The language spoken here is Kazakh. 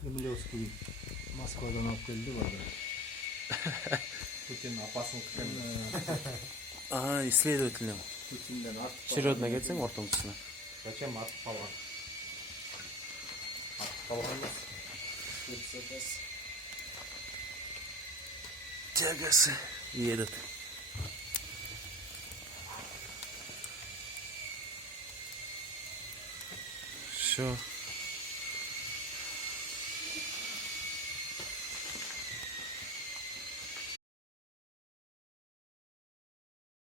Кремлевский Москвадан алып келди барды. Путин апасын күткен. Исследователем. Путинден артып Серьезно кетсең ортоң тұсына. Зачем артып калган? Артып калган эмес. Тягасы едут. Все.